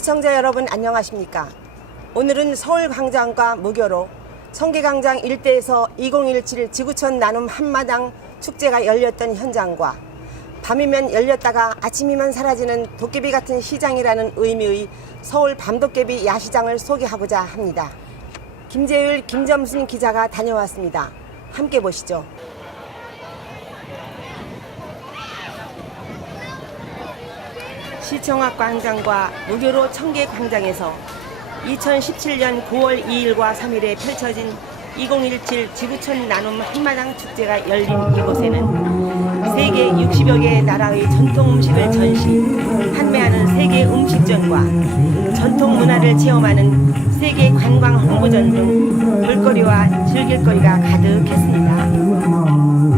시청자 여러분 안녕하십니까? 오늘은 서울광장과 무교로 성계광장 일대에서 2017 지구촌 나눔 한마당 축제가 열렸던 현장과 밤이면 열렸다가 아침이면 사라지는 도깨비 같은 시장이라는 의미의 서울 밤도깨비 야시장을 소개하고자 합니다. 김재율, 김점순 기자가 다녀왔습니다. 함께 보시죠. 시청 앞 광장과 무교로 청계광장에서 2017년 9월 2일과 3일에 펼쳐진 2017 지구촌 나눔 한마당 축제가 열린 이곳에는 세계 60여 개의 나라의 전통 음식을 전시, 판매하는 세계 음식전과 전통 문화를 체험하는 세계 관광 홍보전 등 볼거리와 즐길거리가 가득했습니다.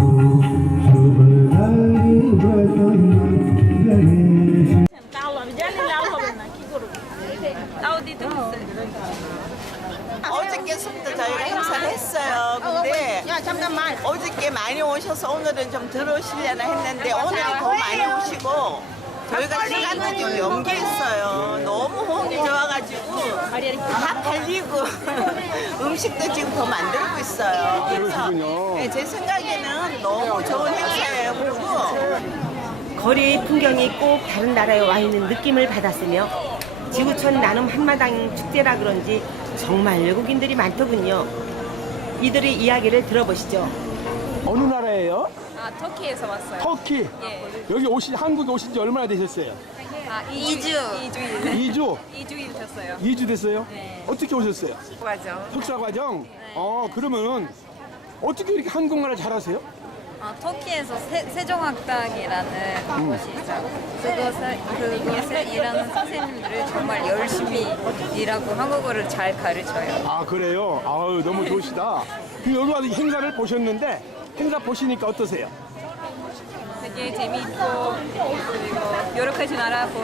어저께부터 저희가 행사를 했어요. 근데 어저께 많이 오셔서 오늘은 좀 덜 오시려나 했는데 오늘이 더 많이 오시고 저희가 시간을 좀 연기했어요. 너무 호응이 좋아가지고 다 팔리고 음식도 지금 더 만들고 있어요. 그래서 네, 제 생각에는 너무 좋은 행사예요. 그리고 거리의 풍경이 꼭 다른 나라에 와 있는 느낌을 받았으며 지구촌 나눔 한마당 축제라 그런지 정말 외국인들이 많더군요. 이들의 이야기를 들어보시죠. 어느 나라예요? 터키에서 왔어요. 터키? 예. 여기 한국에 오신 지 얼마나 되셨어요? 2주일. 2주? 2주일 됐어요. 2주 됐어요? 네. 어떻게 오셨어요? 과정. 석사 과정? 그러면 어떻게 이렇게 한국말을 잘하세요? 터키에서 세종학당이라는 곳이 있어요. 그곳에 일하는 선생님들이 정말 열심히 일하고 한국어를 잘 가르쳐요. 아, 그래요? 아유, 너무 좋으시다. 그럼 여기 와서 행사를 보셨는데 행사 보시니까 어떠세요? 되게 재미있고 그리고 여러 가지 나라 보고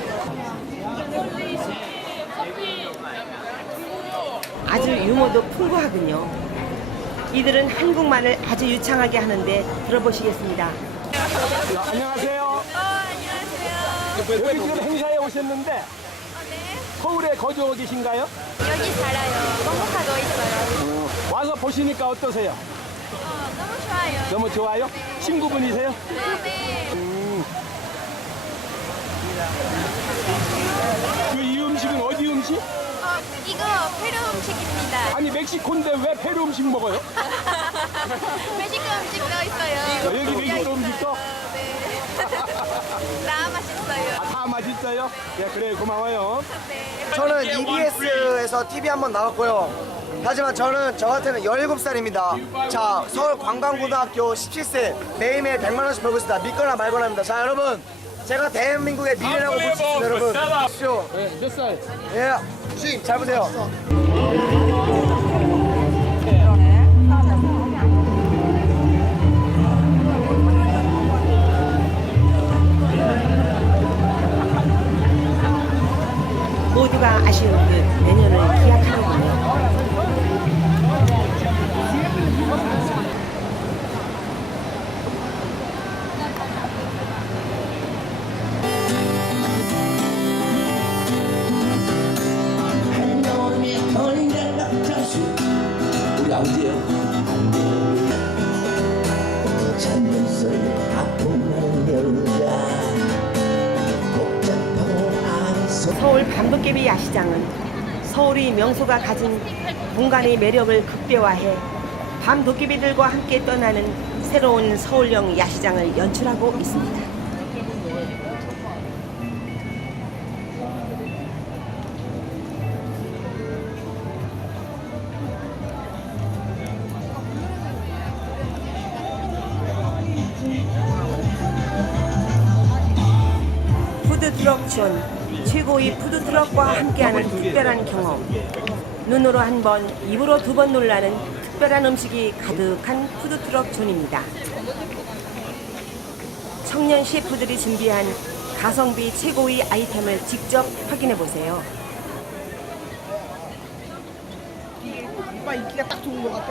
아주 유머도 풍부하군요. 이들은 한국말을 아주 유창하게 하는데 들어보시겠습니다. 안녕하세요. 안녕하세요. 여기 지금 행사에 오셨는데 네. 서울에 거주하고 계신가요? 여기 살아요. 공부하고 있어요. 와서 보시니까 어떠세요? 너무 좋아요. 너무 좋아요? 친구분이세요? 네. 이 음식은 어디 음식? 이거 페루 음식입니다. 아니 멕시코인데 왜 페루 음식 먹어요? 멕시코 음식도 있어요. 여기 멕시코 음식도? 네. 다 맛있어요. 다 맛있어요? 예, 그래 고마워요. 저는 EBS에서 TV 한번 나왔고요. 하지만 저 같은 17살입니다. 자, 서울 관광고등학교 17세 매일매일 100만 원씩 벌고 있습니다. 믿거나 말거나 합니다. 자, 여러분. 제가 대한민국의 미래라고 볼 수 있습니다, 여러분. 보십시오. 몇 살? 예, 잘 보세요. 모두가 아쉬운 듯 내년을 기약하는군요. 서울 밤도깨비 야시장은 서울의 명소가 가진 공간의 매력을 극대화해 밤도깨비들과 함께 떠나는 새로운 서울형 야시장을 연출하고 있습니다. 푸드트럭촌, 최고의 푸드트럭과 함께하는 특별한 경험. 눈으로 한 번, 입으로 두 번 놀라는 특별한 음식이 가득한 푸드트럭촌입니다. 청년 셰프들이 준비한 가성비 최고의 아이템을 직접 확인해 보세요. 인기가 딱 좋은 것 같아.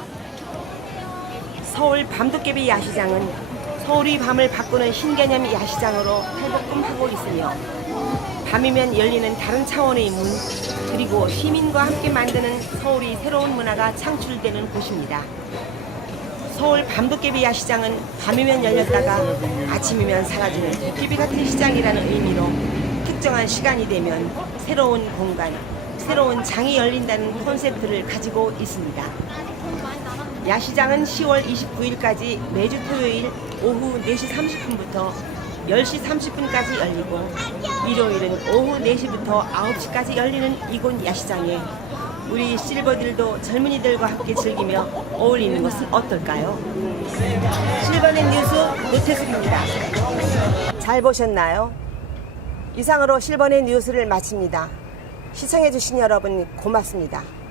서울 밤도깨비 야시장은 서울의 밤을 바꾸는 신개념 야시장으로 탈복음하고 있으며 밤이면 열리는 다른 차원의 문, 그리고 시민과 함께 만드는 서울의 새로운 문화가 창출되는 곳입니다. 서울 밤도깨비 야시장은 밤이면 열렸다가 아침이면 사라지는 도깨비 같은 시장이라는 의미로 특정한 시간이 되면 새로운 공간, 새로운 장이 열린다는 컨셉트를 가지고 있습니다. 야시장은 10월 29일까지 매주 토요일 오후 4시 30분부터 10시 30분까지 열리고 일요일은 오후 4시부터 9시까지 열리는 이곳 야시장에 우리 실버들도 젊은이들과 함께 즐기며 어울리는 것은 어떨까요? 실버넷 뉴스 노태숙입니다. 잘 보셨나요? 이상으로 실버넷 뉴스를 마칩니다. 시청해주신 여러분 고맙습니다.